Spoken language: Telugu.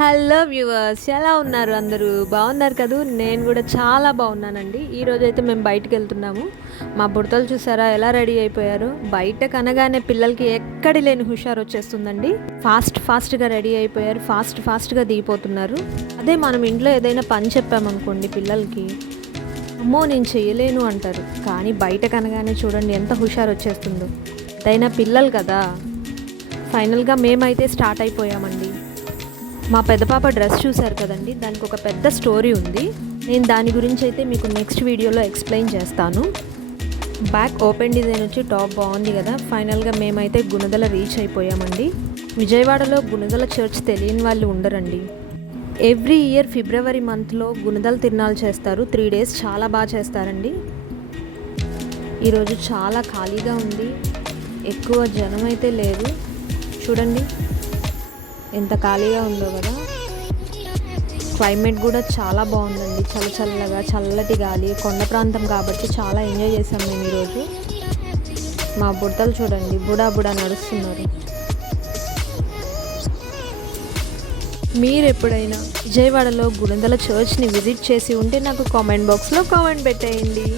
హలో వ్యూవర్స్, ఎలా ఉన్నారు? అందరూ బాగున్నారు కదూ? నేను కూడా చాలా బాగున్నానండి. ఈరోజైతే మేము బయటికి వెళ్తున్నాము. మా బుడతలు చూసారా ఎలా రెడీ అయిపోయారు? బయట కనగానే పిల్లలకి ఎక్కడి లేని హుషారు వచ్చేస్తుందండి. ఫాస్ట్గా రెడీ అయిపోయారు, ఫాస్ట్గా దిగిపోతున్నారు. అదే మనం ఇంట్లో ఏదైనా పని చెప్పామనుకోండి పిల్లలకి, అమ్మో నేను చేయలేను అంటారు. కానీ బయట కనగానే చూడండి ఎంత హుషారు వచ్చేస్తుందో. అదైనా పిల్లలు కదా. ఫైనల్గా మేమైతే స్టార్ట్ అయిపోయామండి. మా పెద్ద పాప డ్రెస్ చూశారు కదండి, దానికి ఒక పెద్ద స్టోరీ ఉంది. నేను దాని గురించి అయితే మీకు నెక్స్ట్ వీడియోలో ఎక్స్ప్లెయిన్ చేస్తాను. బ్యాక్ ఓపెన్ డిజైన్ వచ్చి టాప్ బాగుంది కదా. ఫైనల్గా మేమైతే గుణదల రీచ్ అయిపోయామండి. విజయవాడలో గుణదల చర్చ్ తెలియని వాళ్ళు ఉండరండి. ఎవ్రీ ఇయర్ ఫిబ్రవరి మంత్లో గుణదల తిరునాళ్ళు చేస్తారు. 3 days చాలా బాగా చేస్తారండి. ఈరోజు చాలా ఖాళీగా ఉంది, ఎక్కువ జనం అయితే లేదు. చూడండి ఎంత ఖాళీగా ఉందో కదా. క్లైమేట్ కూడా చాలా బాగుందండి, చల్లగా చల్లటి గాలి, కొండ ప్రాంతం కాబట్టి చాలా ఎంజాయ్ చేసాం మేము ఈరోజు. మా బుడతలు చూడండి బుడా నడుస్తున్నారు. మీరు ఎప్పుడైనా విజయవాడలో గుణదల చర్చ్ని విజిట్ చేసి ఉంటే నాకు కామెంట్ బాక్స్లో కామెంట్ పెట్టేయండి.